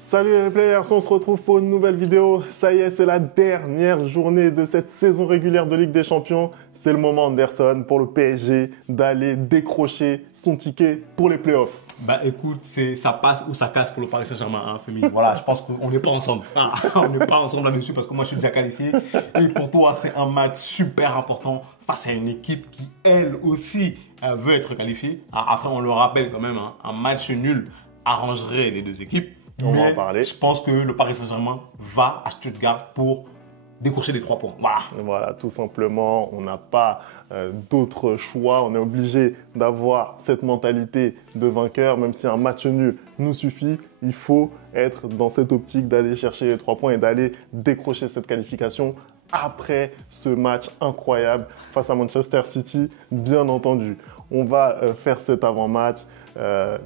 Salut les players, on se retrouve pour une nouvelle vidéo. Ça y est, c'est la dernière journée de cette saison régulière de Ligue des Champions. C'est le moment, Anderson, pour le PSG d'aller décrocher son ticket pour les playoffs. Bah écoute, ça passe ou ça casse pour le Paris Saint-Germain, hein, féminin. Voilà, je pense qu'on n'est pas ensemble. Ah, on n'est pas ensemble là-dessus parce que moi je suis déjà qualifié. Et pour toi, c'est un match super important face à une équipe qui, elle aussi, veut être qualifiée. Alors, après, on le rappelle quand même, hein, un match nul arrangerait les deux équipes. On va en parler. Je pense que le Paris Saint-Germain va à Stuttgart pour décrocher les 3 points. Voilà, tout simplement, on n'a pas d'autre choix. On est obligé d'avoir cette mentalité de vainqueur, même si un match nul nous suffit. Il faut être dans cette optique d'aller chercher les 3 points et d'aller décrocher cette qualification après ce match incroyable face à Manchester City, bien entendu. On va faire cet avant-match.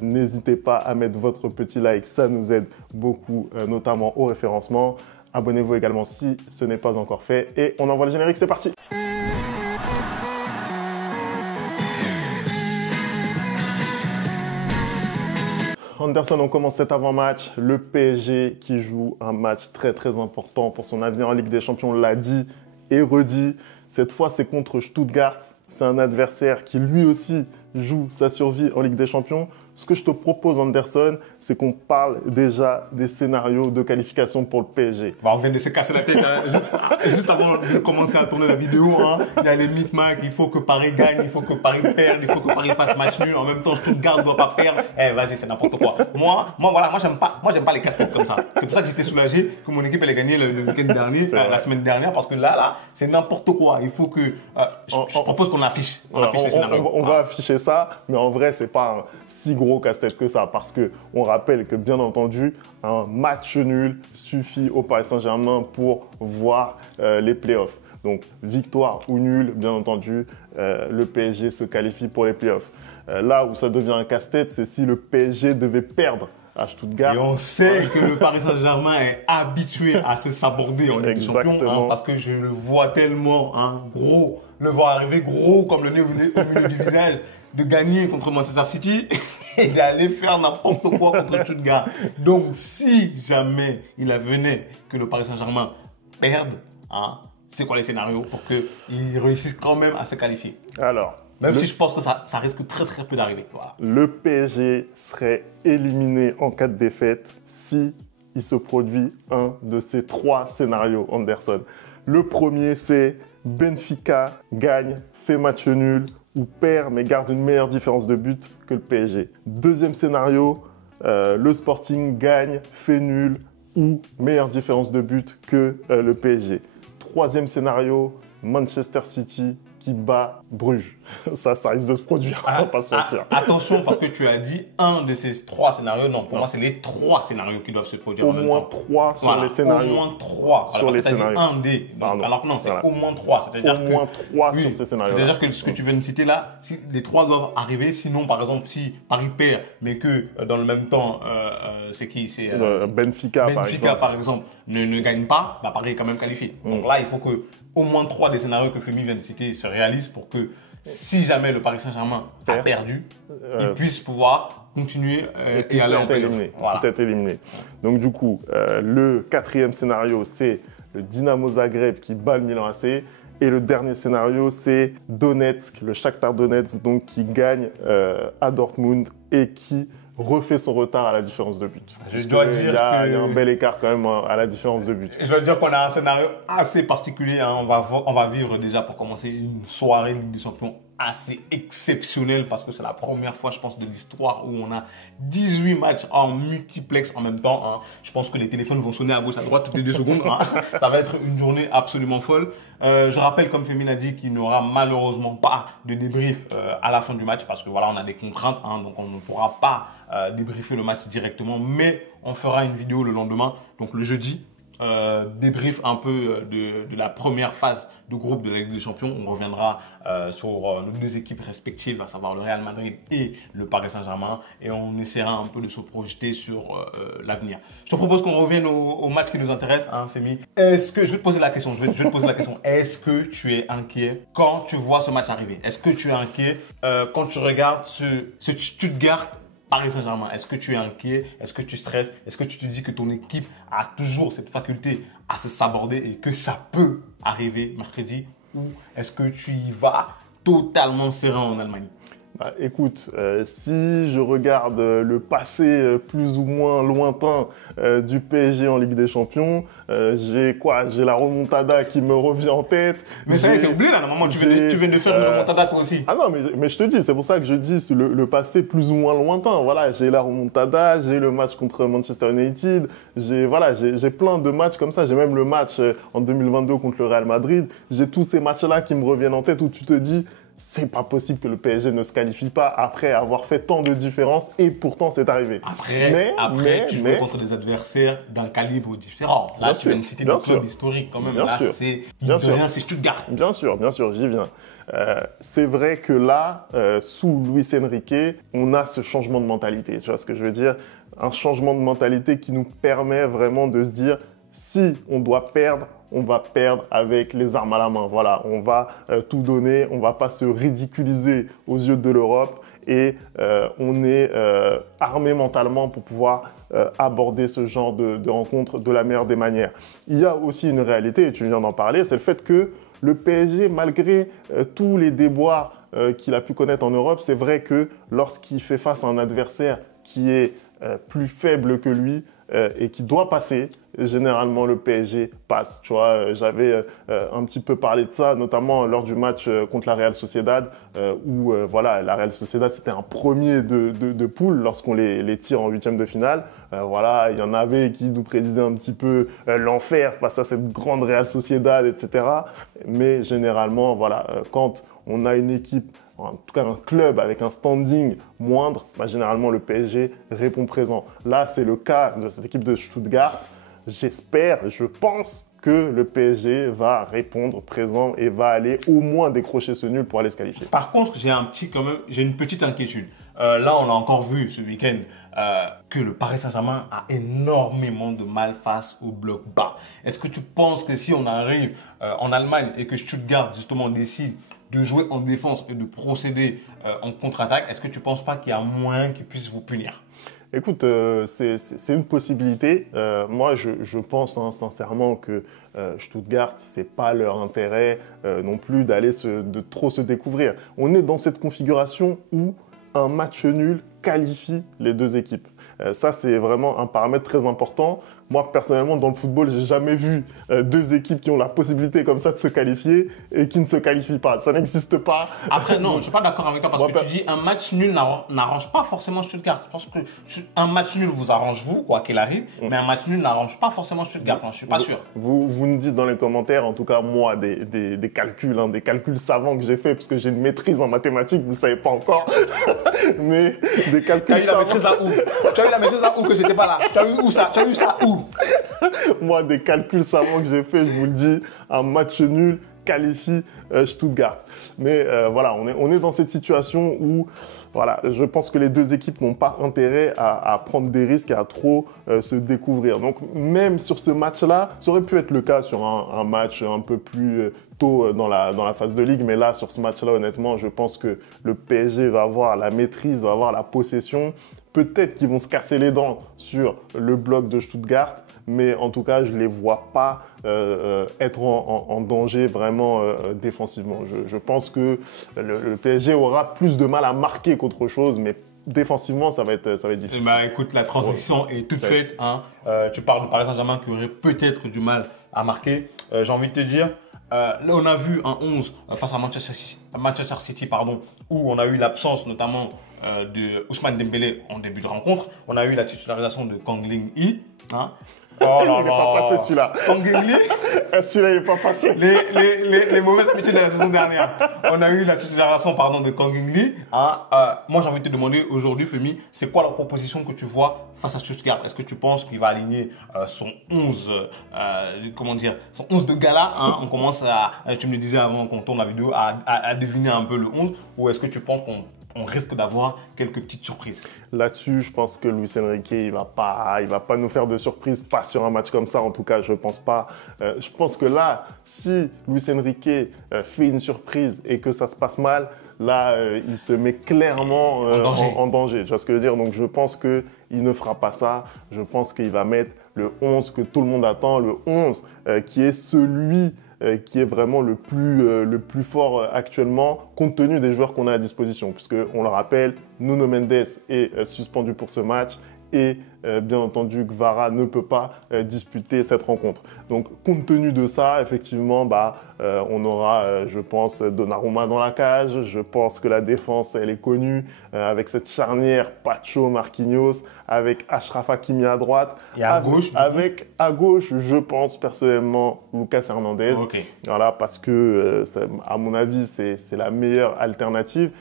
N'hésitez pas à mettre votre petit like, ça nous aide beaucoup, notamment au référencement. Abonnez-vous également si ce n'est pas encore fait. Et on envoie le générique, c'est parti! Anderson, on commence cet avant-match. Le PSG qui joue un match très très important pour son avenir en Ligue des Champions, on l'a dit et redit. Cette fois, c'est contre Stuttgart. C'est un adversaire qui lui aussi joue sa survie en Ligue des Champions. Ce que je te propose, Anderson, c'est qu'on parle déjà des scénarios de qualification pour le PSG. Bah, on vient de se casser la tête. Hein. Juste avant de commencer à tourner la vidéo, hein, il y a les micmacs, il faut que Paris gagne, il faut que Paris perde, il faut que Paris fasse match nul. En même temps, Stuttgart ne doit pas perdre. Eh, vas-y, c'est n'importe quoi. Moi, j'aime pas les casse-têtes comme ça. C'est pour ça que j'étais soulagé que mon équipe elle ait gagné le week-end dernier, la semaine dernière, parce que là, c'est n'importe quoi. Il faut que je propose qu'on affiche. Les scénarios. On va afficher ça, mais en vrai, c'est pas un si gros casse-tête que ça, parce que on rappelle que bien entendu, un match nul suffit au Paris Saint-Germain pour voir les playoffs. Donc victoire ou nul, bien entendu, le PSG se qualifie pour les playoffs. Là où ça devient un casse-tête, c'est si le PSG devait perdre à Stuttgart. Et on sait que le Paris Saint-Germain est habitué à se saborder en Ligue des Champions, hein, parce que je le vois tellement, hein, gros, le voir arriver gros comme le nez au milieu du visage, de gagner contre Manchester City et d'aller faire n'importe quoi contre Stuttgart. Donc, si jamais il venait que le Paris Saint-Germain perde, hein, c'est quoi les scénarios pour qu'ils réussissent quand même à se qualifier? Alors, même si je pense que ça risque très très peu d'arriver. Voilà. Le PSG serait éliminé en cas de défaite si il se produit un de ces 3 scénarios, Anderson. Le premier, c'est Benfica gagne, fait match nul ou perd mais garde une meilleure différence de but que le PSG. Deuxième scénario, le Sporting gagne, fait nul ou meilleure différence de but que le PSG. Troisième scénario, Manchester City qui bat Bruges. Ça risque de se produire, on va pas se mentir. Attention, parce que tu as dit un de ces 3 scénarios. Non, pour moi, c'est les 3 scénarios qui doivent se produire en même temps. Au moins 3 sur les scénarios. Au moins 3 sur les scénarios. Un des. Alors que non, c'est au moins 3. Au moins 3 sur ces scénarios. C'est-à-dire que ce que tu viens de citer là, si les 3 doivent arriver. Sinon, par exemple, si Paris perd, mais que dans le même temps, c'est qui? C'est Benfica, par exemple, ne gagne pas, bah, Paris est quand même qualifié. Donc là, il faut que au moins 3 des scénarios que Femi vient de citer se réalisent pour que si jamais le Paris Saint-Germain a perdu, il puisse pouvoir continuer et aller en playoff. Voilà. Puisse être éliminé. Donc du coup, le 4e scénario, c'est le Dynamo Zagreb qui bat le Milan AC. Et le dernier scénario, c'est Donetsk, le Shakhtar Donetsk, donc qui gagne à Dortmund et qui refait son retard à la différence de but. Je dois dire il y a un bel écart quand même à la différence de but. Je dois dire qu'on a un scénario assez particulier. Hein. On va vivre déjà pour commencer une soirée Ligue des Champions assez exceptionnelle parce que c'est la première fois, je pense, de l'histoire où on a 18 matchs en multiplex en même temps. Hein. Je pense que les téléphones vont sonner à gauche, à droite toutes les 2 secondes. Hein. Ça va être une journée absolument folle. Je rappelle, comme Femi a dit, qu'il n'y aura malheureusement pas de débrief à la fin du match parce que voilà, on a des contraintes, hein, donc on ne pourra pas débriefer le match directement, mais on fera une vidéo le lendemain, donc le jeudi. Débrief un peu de la première phase de groupe de la Ligue des Champions. On reviendra sur nos 2 équipes respectives, à savoir le Real Madrid et le Paris Saint-Germain, et on essaiera un peu de se projeter sur l'avenir. Je te propose qu'on revienne au match qui nous intéresse, hein, Femi. Est-ce que je vais te poser la question, est-ce que tu es inquiet quand tu vois ce match arriver? Est-ce que tu es inquiet quand tu regardes ce Stuttgart Paris Saint-Germain? Est-ce que tu es inquiet? Est-ce que tu stresses? Est-ce que tu te dis que ton équipe a toujours cette faculté à se saborder et que ça peut arriver mercredi? Ou est-ce que tu y vas totalement serein en Allemagne? Bah, écoute, si je regarde le passé plus ou moins lointain du PSG en Ligue des Champions, j'ai quoi? J'ai la remontada qui me revient en tête. Mais ça y est, c'est oublié là, normalement, tu viens de faire une remontada toi aussi. Ah non, mais je te dis, c'est pour ça que je dis le passé plus ou moins lointain. Voilà, j'ai la remontada, j'ai le match contre Manchester United, j'ai plein de matchs comme ça. J'ai même le match en 2022 contre le Real Madrid. J'ai tous ces matchs-là qui me reviennent en tête où tu te dis, c'est pas possible que le PSG ne se qualifie pas après avoir fait tant de différences et pourtant c'est arrivé. Après, tu joues contre des adversaires d'un calibre différent. Là, tu viens de citer des clubs historiques quand même. Là, c'est Stuttgart. Bien sûr, j'y viens. C'est vrai que là, sous Luis Enrique, on a ce changement de mentalité. Tu vois ce que je veux dire? Un changement de mentalité qui nous permet vraiment de se dire, si on doit perdre, on va perdre avec les armes à la main. Voilà, on va tout donner, on ne va pas se ridiculiser aux yeux de l'Europe et on est armé mentalement pour pouvoir aborder ce genre de rencontre de la meilleure des manières. Il y a aussi une réalité, et tu viens d'en parler, c'est le fait que le PSG, malgré tous les déboires qu'il a pu connaître en Europe, c'est vrai que lorsqu'il fait face à un adversaire qui est plus faible que lui et qui doit passer, généralement le PSG passe. Tu vois, j'avais un petit peu parlé de ça, notamment lors du match contre la Real Sociedad, où voilà, la Real Sociedad c'était un premier de poule lorsqu'on les tire en huitième de finale. Voilà, il y en avait qui nous prédisaient un petit peu l'enfer face à cette grande Real Sociedad, etc. Mais généralement, voilà, quand on a une équipe, en tout cas un club avec un standing moindre, bah, généralement le PSG répond présent. Là, c'est le cas de cette équipe de Stuttgart. J'espère, je pense que le PSG va répondre présent et va aller au moins décrocher ce nul pour aller se qualifier. Par contre, j'ai une petite inquiétude. Là, on a encore vu ce week-end que le Paris Saint-Germain a énormément de mal face au bloc bas. Est-ce que tu penses que si on arrive en Allemagne et que Stuttgart justement décide de jouer en défense et de procéder en contre-attaque, est-ce que tu ne penses pas qu'il y a moyen qu'ils puissent vous punir? Écoute, c'est une possibilité. Moi, je pense sincèrement que Stuttgart, c'est pas leur intérêt non plus de trop se découvrir. On est dans cette configuration où un match nul qualifie les deux équipes. Ça, c'est vraiment un paramètre très important. Moi, personnellement, dans le football, j'ai jamais vu deux équipes qui ont la possibilité comme ça de se qualifier et qui ne se qualifient pas. Ça n'existe pas. Après, non, je ne suis pas d'accord avec toi parce que tu dis un match nul n'arrange pas forcément Stuttgart. Je pense que un match nul vous arrange vous, quoi qu'il arrive, mais un match nul n'arrange pas forcément Stuttgart. Je ne suis pas sûr. Vous nous dites dans les commentaires, en tout cas moi, des calculs, des calculs savants que j'ai fait parce que j'ai une maîtrise en mathématiques, vous ne le savez pas encore, mais des calculs savants. Tu as eu la maîtrise là où que j'étais pas là? Tu as eu où ça? Tu as eu ça où? Moi, des calculs savants que j'ai fait, je vous le dis, un match nul qualifie Stuttgart. Mais voilà, on est dans cette situation où voilà, je pense que les deux équipes n'ont pas intérêt à prendre des risques et à trop se découvrir. Donc même sur ce match-là, ça aurait pu être le cas sur un match un peu plus tôt dans la phase de ligue, mais là, sur ce match-là, honnêtement, je pense que le PSG va avoir la maîtrise, va avoir la possession. Peut-être qu'ils vont se casser les dents sur le bloc de Stuttgart, mais en tout cas, je ne les vois pas être en danger vraiment défensivement. Je pense que le PSG aura plus de mal à marquer qu'autre chose, mais défensivement, ça va être difficile. Bah, écoute, la transition est toute faite. Hein. Tu parles de Paris Saint-Germain qui aurait peut-être du mal à marquer. J'ai envie de te dire, là, on a vu un 11 face à Manchester City, où on a eu l'absence notamment de Ousmane Dembélé en début de rencontre. On a eu la titularisation de Kang Lin-Yi. Hein. Oh là il n'est pas passé celui-là. Kang Lin-Yi. Celui-là, il n'est pas passé. Les mauvaises habitudes de la saison dernière. On a eu la titularisation de Kang Lin-Yi. Hein. Moi, j'ai envie de te demander aujourd'hui, Femi, c'est quoi la proposition que tu vois face à Stuttgart? Est-ce que tu penses qu'il va aligner son 11, son 11 de gala, hein? On commence tu me le disais avant qu'on tourne la vidéo, à deviner un peu le 11, ou est-ce que tu penses qu'on risque d'avoir quelques petites surprises? Là-dessus, je pense que Luis Enrique, il va pas nous faire de surprise, pas sur un match comme ça. En tout cas, je pense pas. Je pense que là, si Luis Enrique fait une surprise et que ça se passe mal, là, il se met clairement en danger. Tu vois ce que je veux dire? Donc, je pense qu'il ne fera pas ça. Je pense qu'il va mettre le 11 que tout le monde attend, le 11 qui est celui qui est vraiment le plus fort actuellement, compte tenu des joueurs qu'on a à disposition. Puisque, on le rappelle, Nuno Mendes est suspendu pour ce match et bien entendu, Kvara ne peut pas disputer cette rencontre. Donc, compte tenu de ça, effectivement, on aura, je pense, Donnarumma dans la cage. Je pense que la défense, elle est connue avec cette charnière Pacho-Marquinhos, avec Achraf Hakimi à droite. Et à gauche à gauche, je pense personnellement Lucas Hernandez. Okay. Voilà, parce que, à mon avis, c'est la meilleure alternative.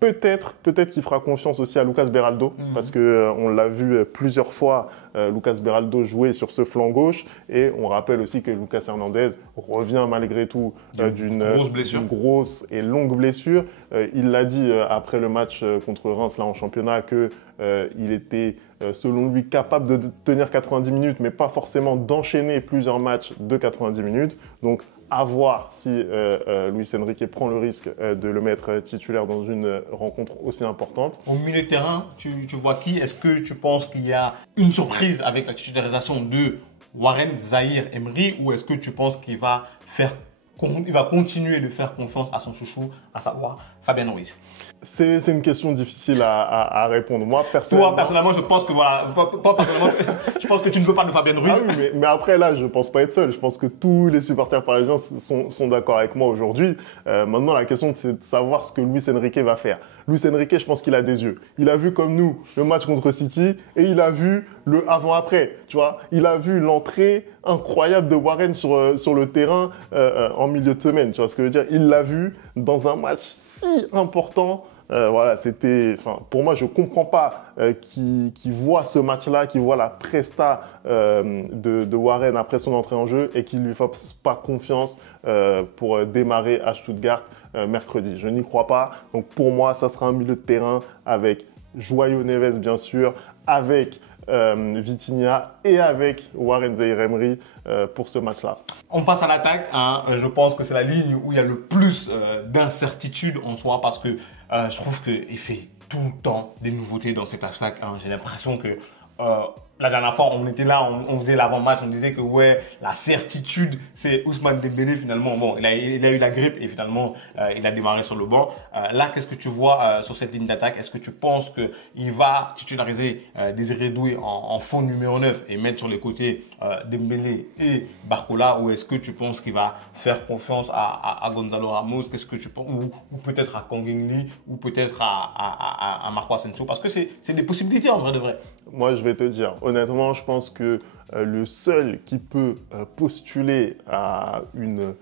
Peut-être qu'il fera confiance aussi à Lucas Beraldo, parce qu'on l'a vu plusieurs fois, Lucas Beraldo jouer sur ce flanc gauche. Et on rappelle aussi que Lucas Hernandez revient malgré tout d'une grosse et longue blessure. Il l'a dit après le match contre Reims là, en championnat qu'il était, selon lui, capable de tenir 90 minutes, mais pas forcément d'enchaîner plusieurs matchs de 90 minutes. Donc, à voir si Luis Enrique prend le risque de le mettre titulaire dans une rencontre aussi importante. Au milieu de terrain, tu vois qui? Est-ce que tu penses qu'il y a une surprise avec la titularisation de Warren Zaïre-Emery, ou est-ce que tu penses qu'il va continuer de faire confiance à son chouchou, à savoir Fabien Ruiz? C'est une question difficile à répondre. Moi, personnellement, je pense que je pense que tu ne veux pas de Fabien Ruiz. Ah oui, mais après, là, je ne pense pas être seul. Je pense que tous les supporters parisiens sont d'accord avec moi aujourd'hui. Maintenant, la question, c'est de savoir ce que Luis Enrique va faire. Luis Enrique, je pense qu'il a des yeux. Il a vu, comme nous, le match contre City et il a vu le avant-après. Tu vois, il a vu l'entrée incroyable de Warren sur le terrain en milieu de semaine. Tu vois ce que je veux dire? Il l'a vu dans un match si important. Voilà, pour moi, je ne comprends pas qui voit ce match-là, qui voit la presta de Warren après son entrée en jeu et qui ne lui fasse pas confiance pour démarrer à Stuttgart mercredi. Je n'y crois pas. Donc pour moi, ça sera un milieu de terrain avec João Neves, bien sûr, avec Vitinha et avec Warren Zaïre-Emery pour ce match-là. On passe à l'attaque. Je pense que c'est la ligne où il y a le plus d'incertitude en soi, parce que je trouve qu'il fait tout le temps des nouveautés dans cette attaque. J'ai l'impression que la dernière fois, on était là, on faisait l'avant-match, on disait que ouais, la certitude, c'est Ousmane Dembélé finalement. Bon, il a eu la grippe et finalement, il a démarré sur le banc. Là, qu'est-ce que tu vois sur cette ligne d'attaque? Est-ce que tu penses qu'il va titulariser Désiré Doué en faux numéro 9 et mettre sur les côtés Dembélé et Barcola, ou est-ce que tu penses qu'il va faire confiance à Gonzalo Ramos? Qu'est-ce que tu penses? Ou peut-être à Kang In Lee, ou peut-être à Marco Asensio? Parce que c'est des possibilités en vrai de vrai. Moi, je vais te dire, honnêtement, je pense que le seul qui peut postuler à une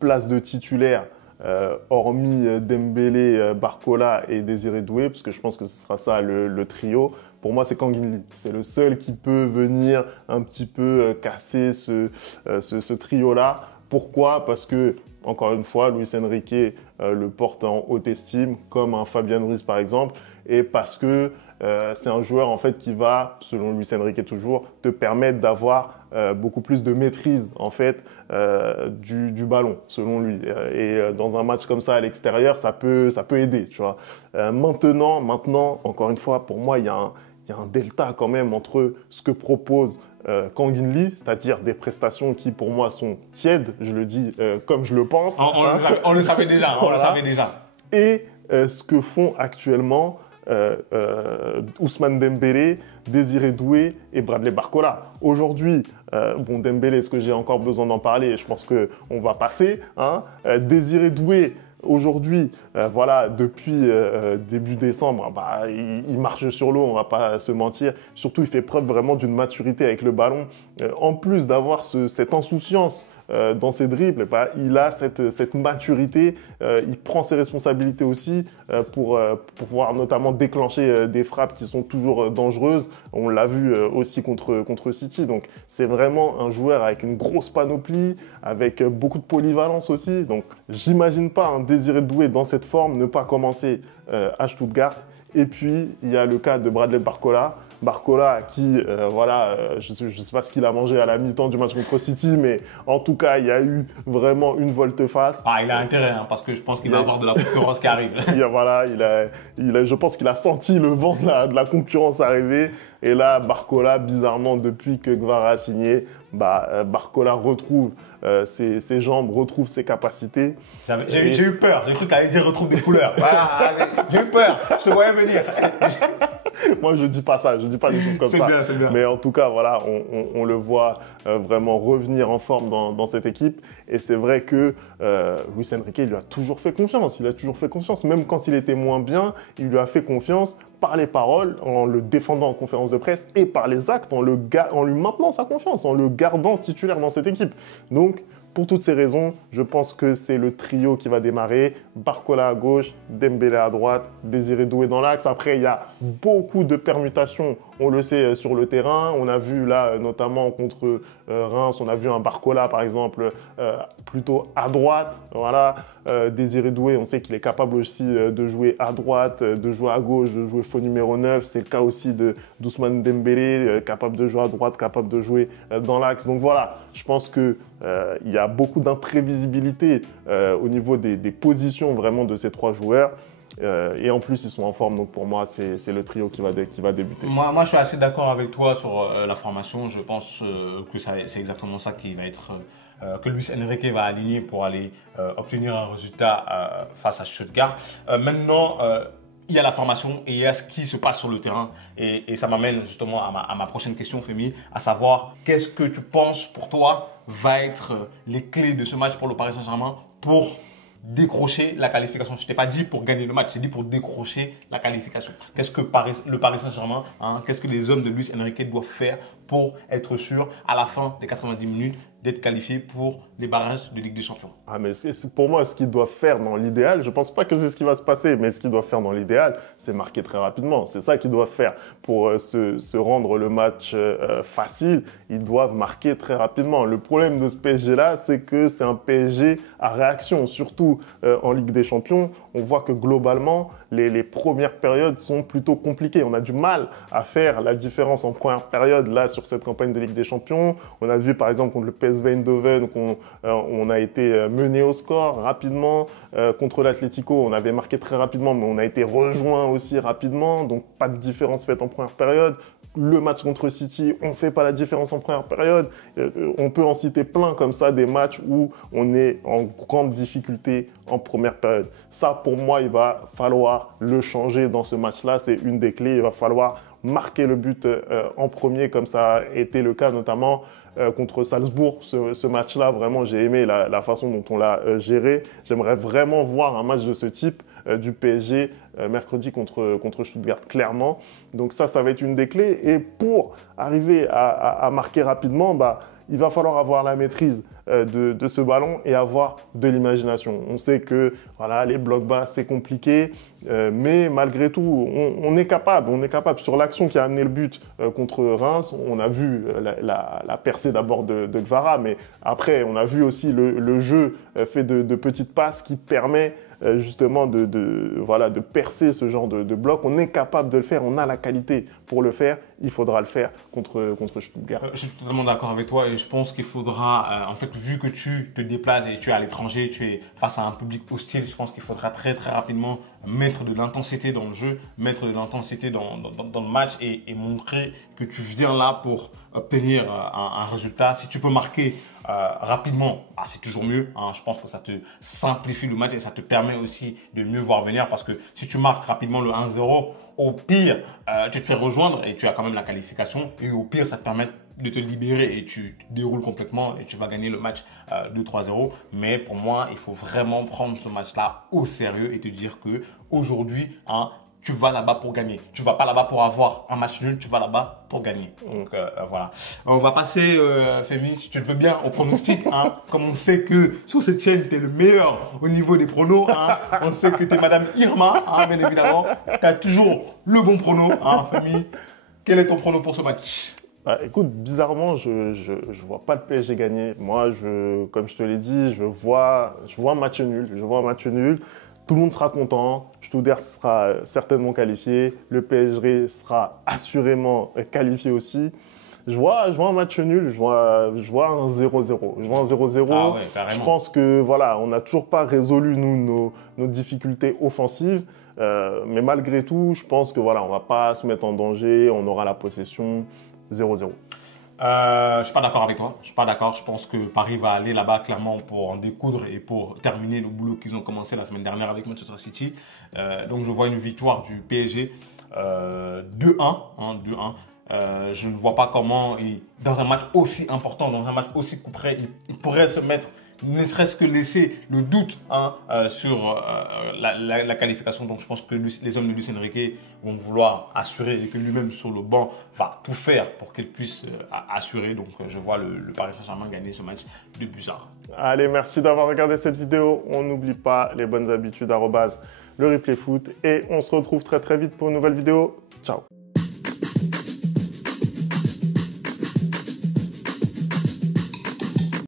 place de titulaire, hormis Dembélé, Barcola et Désiré Doué, parce que je pense que ce sera ça le trio, pour moi, c'est Kang In Lee. C'est le seul qui peut venir un petit peu casser ce trio-là. Pourquoi? Parce que, encore une fois, Luis Enrique le porte en haute estime, comme un Fabien Ruiz par exemple, et parce que c'est un joueur en fait qui va, selon Luis Enrique toujours, te permettre d'avoir beaucoup plus de maîtrise en fait du ballon, selon lui. Et dans un match comme ça à l'extérieur, ça peut aider, tu vois. Maintenant, encore une fois, pour moi, il y a un delta quand même entre ce que propose Kang In Lee, c'est-à-dire des prestations qui pour moi sont tièdes, je le dis comme je le pense. On le savait déjà, voilà. On le savait déjà. Et ce que font actuellement Ousmane Dembélé, Désiré Doué et Bradley Barcola. Aujourd'hui, Dembélé, est-ce que j'ai encore besoin d'en parler? Je pense qu'on va passer. Désiré Doué, aujourd'hui, depuis début décembre, il marche sur l'eau, on va pas se mentir. Surtout, il fait preuve vraiment d'une maturité avec le ballon. En plus d'avoir cette insouciance dans ses dribbles, il a cette maturité, il prend ses responsabilités aussi pour pouvoir notamment déclencher des frappes qui sont toujours dangereuses. On l'a vu aussi contre City. Donc c'est vraiment un joueur avec une grosse panoplie, avec beaucoup de polyvalence aussi. Donc j'imagine pas un Désiré Doué dans cette forme ne pas commencer à Stuttgart. Et puis il y a le cas de Bradley Barcola. Barcola qui, je ne sais pas ce qu'il a mangé à la mi-temps du match contre City, mais en tout cas, il y a eu vraiment une volte-face. Ah, il a intérêt, hein, parce que je pense qu'il va avoir de la concurrence qui arrive. Je pense qu'il a senti le vent de la concurrence arriver. Et là, Barcola, bizarrement, depuis que Guevara a signé, Barcola retrouve ses jambes, retrouve ses capacités. J'ai eu peur, j'ai cru qu'il allait dire retrouve des couleurs. Voilà, j'ai eu peur, je te voyais venir. Moi, je dis pas ça, je dis pas des choses comme ça. C'est bien. Mais en tout cas, voilà, on le voit vraiment revenir en forme dans cette équipe. Et c'est vrai que Luis Enrique lui a toujours fait confiance. Il a toujours fait confiance. Même quand il était moins bien, il lui a fait confiance par les paroles, en le défendant en conférence de presse, et par les actes, en lui maintenant sa confiance, en le gardant titulaire dans cette équipe. Donc, pour toutes ces raisons, je pense que c'est le trio qui va démarrer. Barcola à gauche, Dembélé à droite, Désiré Doué dans l'axe. Après, il y a beaucoup de permutations, on le sait, sur le terrain. On a vu là, notamment contre Reims, on a vu un Barcola, par exemple, plutôt à droite. Voilà. Désiré Doué, on sait qu'il est capable aussi de jouer à droite, de jouer à gauche, de jouer faux numéro 9. C'est le cas aussi d'Ousmane Dembélé, capable de jouer à droite, capable de jouer dans l'axe. Donc voilà, je pense qu'il y a beaucoup d'imprévisibilité au niveau des positions vraiment de ces trois joueurs. Et en plus, ils sont en forme. Donc pour moi, c'est le trio qui va débuter. Moi, je suis assez d'accord avec toi sur la formation. Je pense que c'est exactement ça qui va être... que Luis Enrique va aligner pour aller obtenir un résultat face à Stuttgart. Maintenant, il y a la formation et il y a ce qui se passe sur le terrain. Et ça m'amène justement à ma prochaine question, Femi, à savoir, qu'est-ce que tu penses pour toi va être les clés de ce match pour le Paris Saint-Germain pour décrocher la qualification? Je ne t'ai pas dit pour gagner le match, je t'ai dit pour décrocher la qualification. Qu'est-ce que le Paris Saint-Germain, qu'est-ce que les hommes de Luis Enrique doivent faire pour être sûr, à la fin des 90 minutes, d'être qualifiés pour les barrages de Ligue des Champions? Ah, mais pour moi, ce qu'ils doivent faire dans l'idéal, je ne pense pas que c'est ce qui va se passer, mais ce qu'ils doivent faire dans l'idéal, c'est marquer très rapidement. C'est ça qu'ils doivent faire pour se rendre le match facile. Ils doivent marquer très rapidement. Le problème de ce PSG-là, c'est que c'est un PSG à réaction, surtout en Ligue des Champions. On voit que globalement, les premières périodes sont plutôt compliquées. On a du mal à faire la différence en première période, là, sur cette campagne de Ligue des Champions. On a vu, par exemple, contre le PSV Eindhoven, qu'on a été mené au score rapidement. Contre l'Atlético, on avait marqué très rapidement, mais on a été rejoint aussi rapidement. Donc, pas de différence faite en première période. Le match contre City, on ne fait pas la différence en première période. On peut en citer plein comme ça, des matchs où on est en grande difficulté en première période. Ça, pour moi, il va falloir le changer dans ce match-là. C'est une des clés. Il va falloir marquer le but en premier, comme ça a été le cas notamment contre Salzbourg. Ce match-là, vraiment, j'ai aimé la façon dont on l'a géré. J'aimerais vraiment voir un match de ce type du PSG mercredi contre Stuttgart, clairement. Donc ça va être une des clés. Et pour arriver à marquer rapidement, il va falloir avoir la maîtrise de ce ballon et avoir de l'imagination. On sait que voilà, les blocs bas, c'est compliqué, mais malgré tout, on est capable. On est capable. Sur l'action qui a amené le but contre Reims, on a vu la percée d'abord de Guevara, mais après, on a vu aussi le jeu fait de petites passes qui permet justement de percer ce genre de bloc. On est capable de le faire, on a la qualité pour le faire. Il faudra le faire contre Stuttgart. Je suis totalement d'accord avec toi et je pense qu'il faudra, en fait, vu que tu te déplaces et tu es à l'étranger, tu es face à un public hostile, je pense qu'il faudra très très rapidement mettre de l'intensité dans le jeu, mettre de l'intensité dans le match et montrer que tu viens là pour obtenir un résultat. Si tu peux marquer rapidement, c'est toujours mieux. Je pense que ça te simplifie le match et ça te permet aussi de mieux voir venir parce que si tu marques rapidement le 1-0, au pire, tu te fais rejoindre et tu as quand même la qualification. Et au pire, ça te permet de te libérer et tu déroules complètement et tu vas gagner le match 2-3-0. Mais pour moi, il faut vraiment prendre ce match-là au sérieux et te dire que aujourd'hui, tu vas là-bas pour gagner. Tu ne vas pas là-bas pour avoir un match nul, tu vas là-bas pour gagner. Donc voilà. On va passer, Femi, si tu le veux bien, au pronostic. Comme on sait que sur cette chaîne, tu es le meilleur au niveau des pronos. On sait que tu es Madame Irma, bien évidemment. Tu as toujours le bon prono, Femi. Quel est ton prono pour ce match? Écoute, bizarrement, je vois pas le PSG gagner. Moi, comme je te l'ai dit, je vois un match nul. Je vois un match nul. Tout le monde sera content, Stuttgart sera certainement qualifié, le PSG sera assurément qualifié aussi. Je vois un match nul, je vois un 0-0. Je vois un 0-0. Ah ouais, carrément. Je pense que voilà, on n'a toujours pas résolu nos difficultés offensives. Mais malgré tout, je pense que voilà, on va pas se mettre en danger, on aura la possession 0-0. Je suis pas d'accord avec toi. Je suis pas d'accord. Je pense que Paris va aller là-bas clairement pour en découdre et pour terminer le boulot qu'ils ont commencé la semaine dernière avec Manchester City. Donc je vois une victoire du PSG 2-1. 2-1. Je ne vois pas comment, dans un match aussi important, dans un match aussi coup près, il pourrait se mettre, ne serait-ce que laisser le doute sur la qualification. Donc je pense que les hommes de Luis Enrique vont vouloir assurer et que lui-même sur le banc va tout faire pour qu'il puisse assurer. Donc je vois le Paris Saint-Germain gagner ce match de buts-1. Allez, merci d'avoir regardé cette vidéo. On n'oublie pas les bonnes habitudes @le replay foot et on se retrouve très très vite pour une nouvelle vidéo. Ciao.